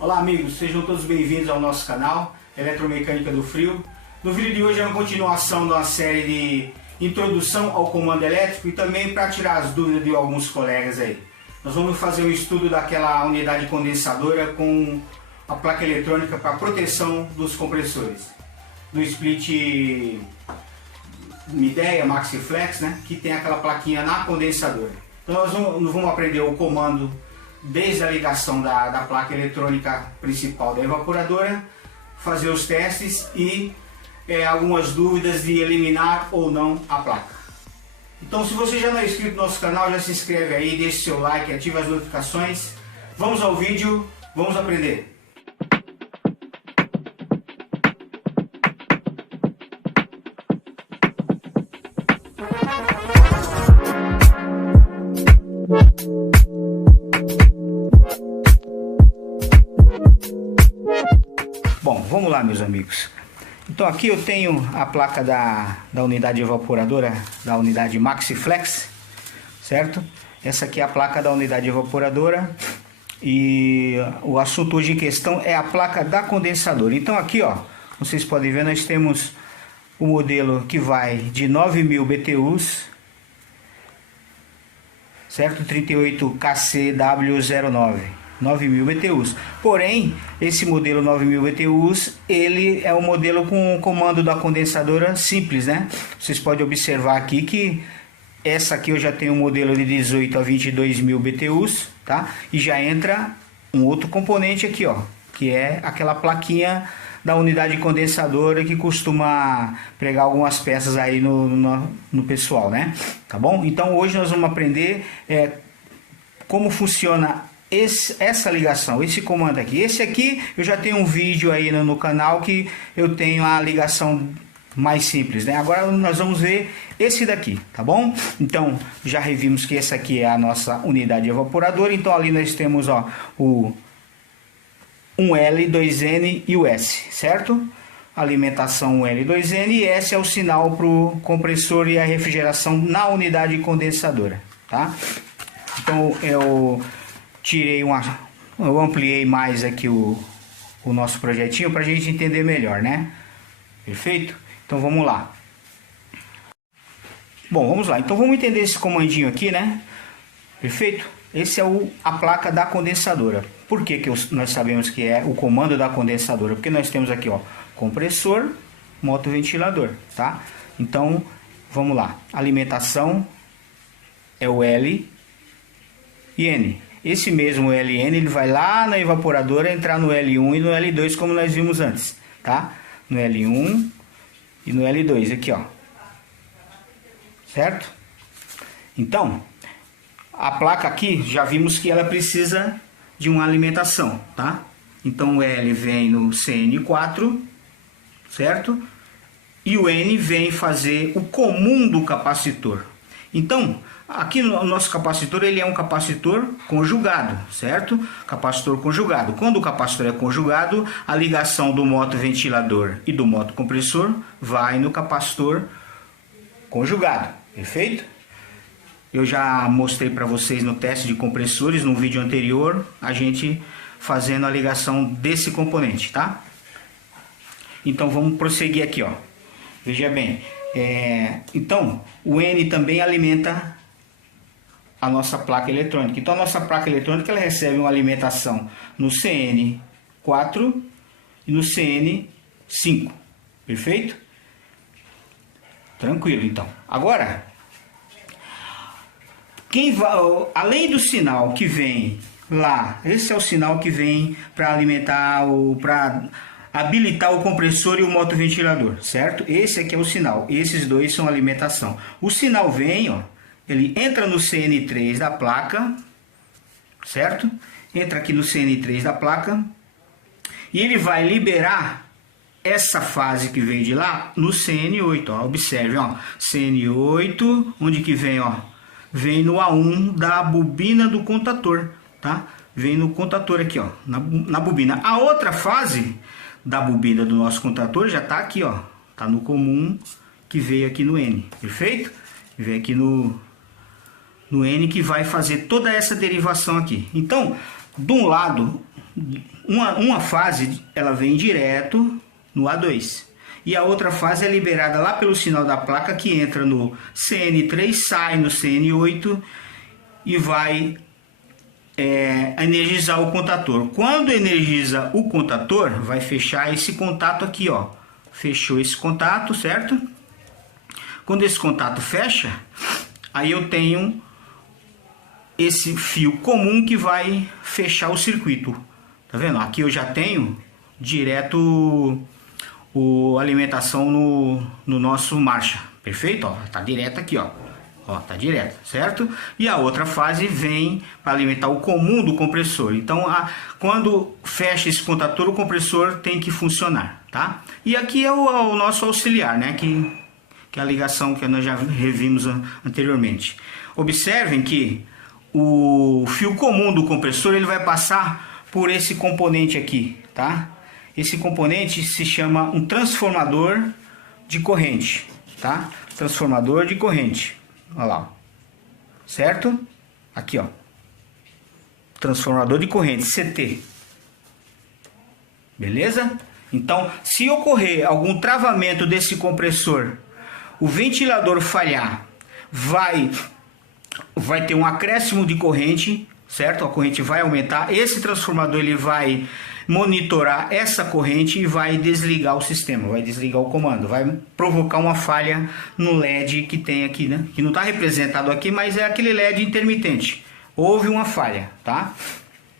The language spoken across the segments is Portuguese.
Olá amigos, sejam todos bem-vindos ao nosso canal Eletromecânica do Frio. No vídeo de hoje é uma continuação da série de introdução ao comando elétrico e também para tirar as dúvidas de alguns colegas aí. Nós vamos fazer um estudo daquela unidade condensadora com a placa eletrônica para proteção dos compressores. Do split Midea Maxiflex, né, que tem aquela plaquinha na condensadora. Então nós vamos aprender o comando desde a ligação da placa eletrônica principal da evaporadora, fazer os testes e algumas dúvidas de eliminar ou não a placa. Então, se você já não é inscrito no nosso canal, já se inscreve aí, deixe seu like, ative as notificações. Vamos ao vídeo, vamos aprender. Bom, vamos lá, meus amigos. Então aqui eu tenho a placa da unidade evaporadora, da unidade Maxiflex, certo? Essa aqui é a placa da unidade evaporadora e o assunto hoje em questão é a placa da condensadora. Então aqui, ó, vocês podem ver, nós temos o modelo que vai de 9.000 BTUs, certo? 38KCW09. 9.000 BTUs. Porém, esse modelo 9.000 BTUs, ele é um modelo com comando da condensadora simples, né? Vocês podem observar aqui que essa aqui eu já tenho um modelo de 18 a 22.000 BTUs, tá? E já entra um outro componente aqui, ó, que é aquela plaquinha da unidade condensadora que costuma pregar algumas peças aí no pessoal, né? Tá bom? Então hoje nós vamos aprender como funciona essa ligação, esse comando aqui. Esse aqui eu já tenho um vídeo aí no canal que eu tenho a ligação mais simples, né? Agora nós vamos ver esse daqui, tá bom? Então já revimos que essa aqui é a nossa unidade evaporadora. Então ali nós temos, ó, o 1L, 2N e o S, certo? Alimentação 1L, 2N e S é o sinal para o compressor e a refrigeração na unidade condensadora, tá? Então eu ampliei mais aqui o nosso projetinho para a gente entender melhor, né? Perfeito? Então vamos lá. Bom, vamos lá. Então vamos entender esse comandinho aqui, né? Perfeito? Esse é a placa da condensadora. Por que nós sabemos que é o comando da condensadora? Porque nós temos aqui, ó, compressor, motoventilador, tá? Então vamos lá. Alimentação é o L e N. Esse mesmo LN ele vai lá na evaporadora entrar no L1 e no L2 como nós vimos antes, tá? No L1 e no L2 aqui, ó. Certo? Então, a placa aqui já vimos que ela precisa de uma alimentação, tá? Então o L vem no CN4, certo? E o N vem fazer o comum do capacitor. Então, aqui no nosso capacitor, ele é um capacitor conjugado, certo? Capacitor conjugado. Quando o capacitor é conjugado, a ligação do motoventilador e do motocompressor vai no capacitor conjugado, perfeito? Eu já mostrei para vocês no teste de compressores, no vídeo anterior, a gente fazendo a ligação desse componente, tá? Então vamos prosseguir aqui, ó. Veja bem, então o N também alimenta a nossa placa eletrônica. Então a nossa placa eletrônica ela recebe uma alimentação no CN4 e no CN5. Perfeito? Tranquilo, então. Agora, além do sinal que vem lá, esse é o sinal que vem para alimentar para habilitar o compressor e o motoventilador, certo? Esse aqui é o sinal. Esses dois são alimentação. O sinal vem, ó, ele entra no CN3 da placa, certo? Entra aqui no CN3 da placa e ele vai liberar essa fase que veio de lá no CN8, ó. Observe, ó, CN8, onde que vem, ó? Vem no A1 da bobina do contator, tá? Vem no contator aqui, ó, na bobina. A outra fase da bobina do nosso contator já tá aqui, ó, tá no comum que veio aqui no N, perfeito? Veio aqui no N que vai fazer toda essa derivação aqui. Então, de um lado uma fase ela vem direto no A2 e a outra fase é liberada lá pelo sinal da placa que entra no CN3, sai no CN8 e vai energizar o contator. Quando energiza o contator, vai fechar esse contato aqui, ó. Fechou esse contato, certo? Quando esse contato fecha, aí eu tenho esse fio comum que vai fechar o circuito. Tá vendo? Aqui eu já tenho direto a alimentação no nosso marcha. Perfeito? Ó, tá direto aqui, ó. Ó, tá direto, certo? E a outra fase vem para alimentar o comum do compressor. Então, quando fecha esse contator, o compressor tem que funcionar, tá? E aqui é o nosso auxiliar, né? Que é a ligação que nós já revimos anteriormente. Observem que o fio comum do compressor ele vai passar por esse componente aqui, tá? Esse componente se chama um transformador de corrente, tá? Transformador de corrente. Olha lá, certo? Aqui, ó, transformador de corrente, CT. Beleza? Então, se ocorrer algum travamento desse compressor, o ventilador falhar, vai ter um acréscimo de corrente, certo? A corrente vai aumentar. Esse transformador ele vai monitorar essa corrente e vai desligar o sistema, vai desligar o comando, vai provocar uma falha no LED que tem aqui, né? Que não está representado aqui, mas é aquele LED intermitente. Houve uma falha, tá?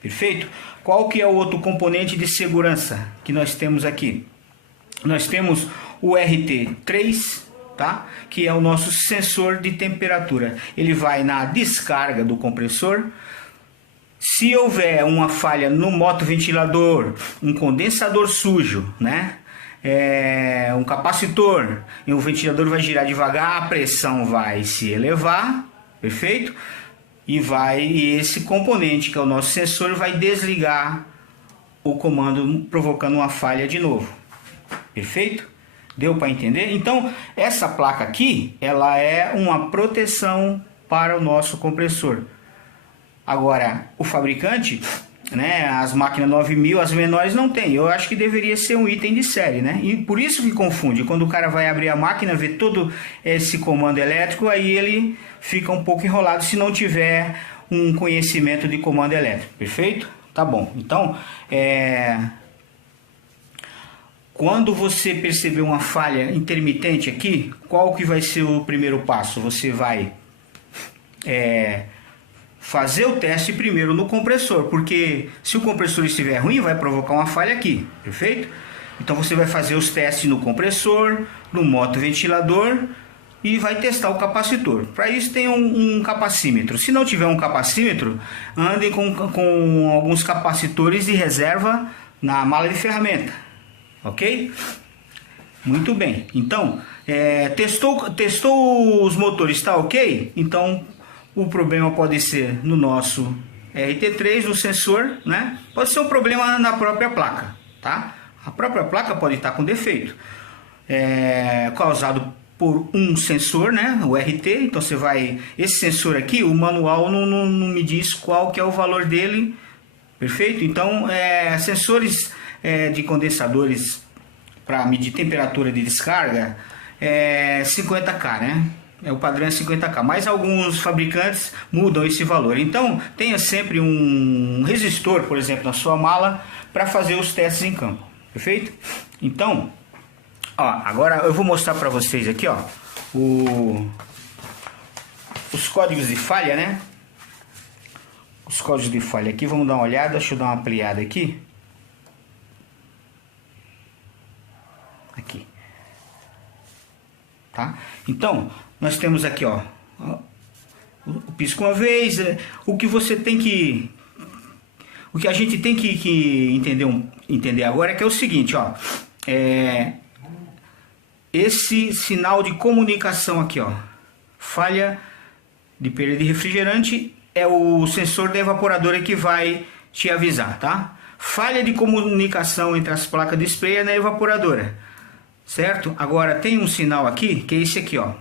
Perfeito? Qual que é o outro componente de segurança que nós temos aqui? Nós temos o RT3, tá? Que é o nosso sensor de temperatura. Ele vai na descarga do compressor. Se houver uma falha no motoventilador, um condensador sujo, né? Um capacitor, e o ventilador vai girar devagar, a pressão vai se elevar, perfeito? E esse componente, que é o nosso sensor, vai desligar o comando, provocando uma falha de novo, perfeito? Deu para entender? Então, essa placa aqui, ela é uma proteção para o nosso compressor. Agora, o fabricante, né, as máquinas 9000, as menores não tem. Eu acho que deveria ser um item de série, né? E por isso que confunde. Quando o cara vai abrir a máquina, vê todo esse comando elétrico, aí ele fica um pouco enrolado se não tiver um conhecimento de comando elétrico. Perfeito? Tá bom. Então, quando você perceber uma falha intermitente aqui, qual que vai ser o primeiro passo? Você vai fazer o teste primeiro no compressor, porque se o compressor estiver ruim, vai provocar uma falha aqui, perfeito? Então você vai fazer os testes no compressor, no motoventilador e vai testar o capacitor. Para isso tem um capacímetro. Se não tiver um capacímetro, andem com alguns capacitores de reserva na mala de ferramenta, ok? Muito bem. Então, testou os motores, está ok? Então o problema pode ser no nosso RT3, no sensor, né? Pode ser um problema na própria placa, tá? A própria placa pode estar com defeito, causado por um sensor, né? O RT. Então você vai, esse sensor aqui, o manual não me diz qual que é o valor dele, perfeito? Então, sensores de condensadores para medir temperatura de descarga 50K, né? O padrão é 50K, mas alguns fabricantes mudam esse valor. Então, tenha sempre um resistor, por exemplo, na sua mala, para fazer os testes em campo. Perfeito? Então, ó, agora eu vou mostrar para vocês aqui, ó, os códigos de falha, né? Os códigos de falha aqui, vamos dar uma olhada. Deixa eu dar uma ampliada aqui. Aqui. Tá? Então, nós temos aqui, ó, o pisca uma vez. O que você tem que, o que a gente tem que entender agora é que é o seguinte, ó, esse sinal de comunicação aqui, ó, falha de perda de refrigerante, é o sensor da evaporadora que vai te avisar, tá? Falha de comunicação entre as placas de spray é na evaporadora, certo? Agora tem um sinal aqui, que é esse aqui, ó,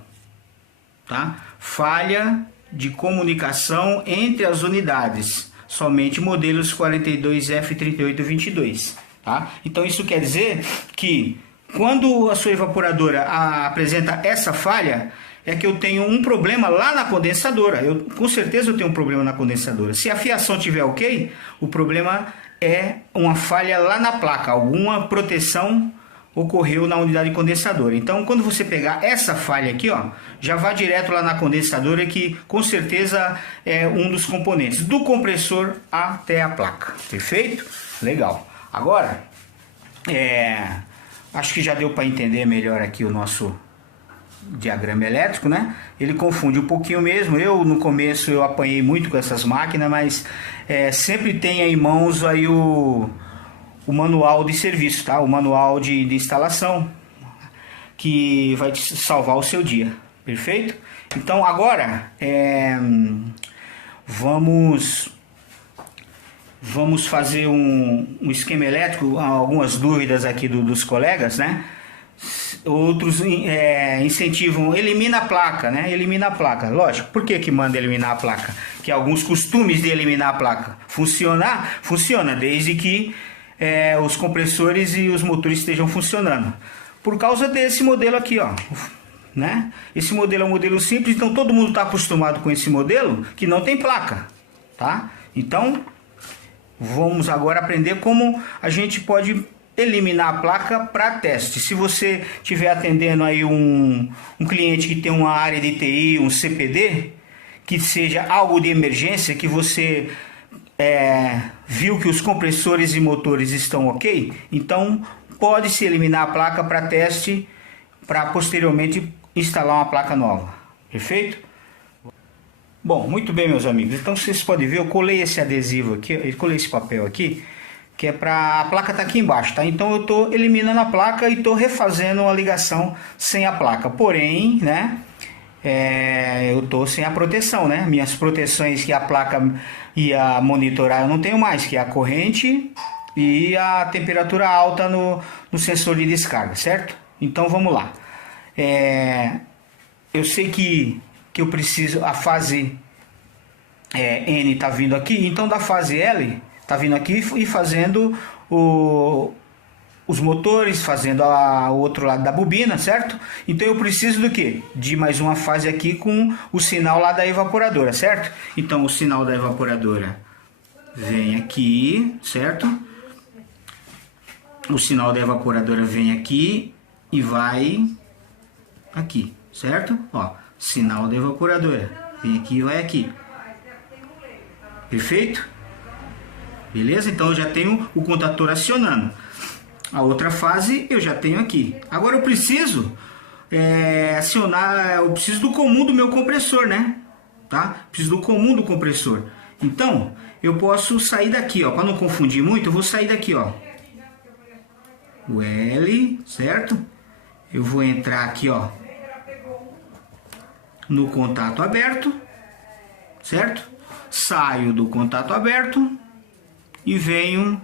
tá? Falha de comunicação entre as unidades. somente modelos 42F3822, tá? Então isso quer dizer que quando a sua evaporadora apresenta essa falha, é que eu tenho um problema lá na condensadora. Com certeza eu tenho um problema na condensadora. Se a fiação estiver ok, o problema é uma falha lá na placa, alguma proteção ocorreu na unidade condensadora. Então, quando você pegar essa falha aqui, ó, já vá direto lá na condensadora, que com certeza é um dos componentes do compressor até a placa. Perfeito? Legal. Agora, acho que já deu para entender melhor aqui o nosso diagrama elétrico, né? Ele confunde um pouquinho mesmo. No começo eu apanhei muito com essas máquinas, mas sempre tenha em mãos aí o manual de serviço, tá? O manual de instalação, que vai te salvar o seu dia. Perfeito? Então agora vamos fazer um esquema elétrico. Algumas dúvidas aqui dos colegas, né? Outros incentivam, elimina a placa, né? Elimina a placa. Lógico, por que manda eliminar a placa? Que alguns costumes de eliminar a placa. Funciona, desde que os compressores e os motores estejam funcionando. Por causa desse modelo aqui, ó, né? Esse modelo é um modelo simples, então todo mundo está acostumado com esse modelo que não tem placa, tá? Então, vamos agora aprender como a gente pode eliminar a placa para teste. Se você estiver atendendo aí um cliente que tem uma área de TI, um CPD, que seja algo de emergência, que você viu que os compressores e motores estão ok, então pode-se eliminar a placa para teste, para posteriormente instalar uma placa nova. Perfeito? Bom, muito bem, meus amigos. Então vocês podem ver, eu colei esse adesivo aqui, eu colei esse papel aqui, que é para a placa tá aqui embaixo, tá? Então eu estou eliminando a placa e estou refazendo a ligação sem a placa. Porém, né, eu estou sem a proteção, né? Minhas proteções que a placa ia monitorar eu não tenho mais, que é a corrente e a temperatura alta no sensor de descarga, certo? Então vamos lá. Eu sei que eu preciso, a fase N está vindo aqui, então da fase L tá vindo aqui e fazendo os motores, fazendo o outro lado da bobina, certo? Então eu preciso do que? De mais uma fase aqui com o sinal lá da evaporadora, certo? Então o sinal da evaporadora vem aqui, certo? O sinal da evaporadora vem aqui e vai aqui, certo? Ó, sinal da evaporadora vem aqui e vai aqui. Perfeito? Beleza? Então eu já tenho o contator acionando. A outra fase eu já tenho aqui. Agora eu preciso acionar, eu preciso do comum do meu compressor, né? Tá? Preciso do comum do compressor. Então eu posso sair daqui, ó, para não confundir muito, eu vou sair daqui, ó. O L, certo? Eu vou entrar aqui, ó, no contato aberto, certo? Saio do contato aberto e venho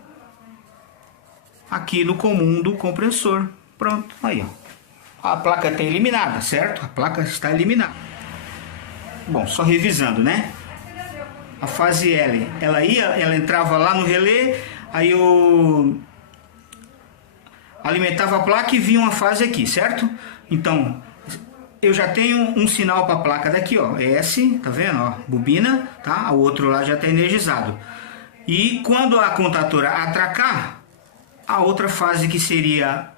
aqui no comum do compressor. Pronto, aí ó, a placa está eliminada, certo? A placa está eliminada. Bom, só revisando, né? A fase L, ela entrava lá no relé, aí eu alimentava a placa e vinha uma fase aqui, certo? Então eu já tenho um sinal para a placa daqui, ó, S, tá vendo? Ó, bobina, tá? O outro lá já está energizado. E quando a contatora atracar, a outra fase, que seria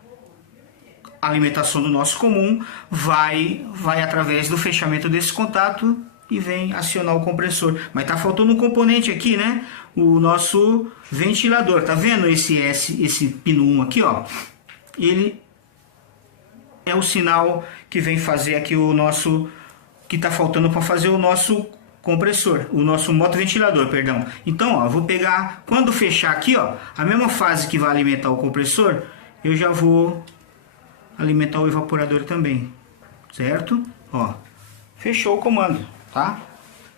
a alimentação do nosso comum, vai através do fechamento desse contato e vem acionar o compressor. Mas tá faltando um componente aqui, né? O nosso ventilador. Tá vendo esse pino 1 aqui, ó? Ele é o sinal que vem fazer aqui o nosso, que tá faltando para fazer o nosso compressor, o nosso motoventilador, perdão. Então, ó, eu vou pegar, quando fechar aqui, ó, a mesma fase que vai alimentar o compressor, eu já vou alimentar o evaporador também, certo? Ó, fechou o comando, tá?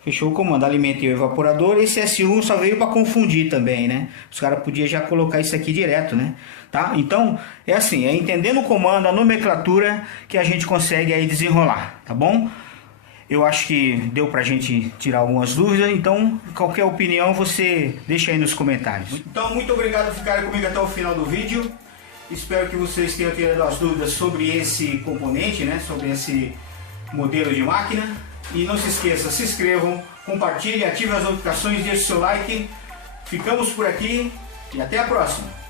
Fechou o comando, alimentei o evaporador. Esse S1 só veio para confundir também, né? Os caras podiam já colocar isso aqui direto, né? Tá? Então, é assim, entendendo o comando, a nomenclatura, que a gente consegue aí desenrolar, tá bom? Eu acho que deu pra gente tirar algumas dúvidas, então qualquer opinião você deixa aí nos comentários. Então muito obrigado por ficarem comigo até o final do vídeo. Espero que vocês tenham tirado as dúvidas sobre esse componente, né? Sobre esse modelo de máquina. E não se esqueça, se inscrevam, compartilhem, ativem as notificações, deixem seu like. Ficamos por aqui e até a próxima.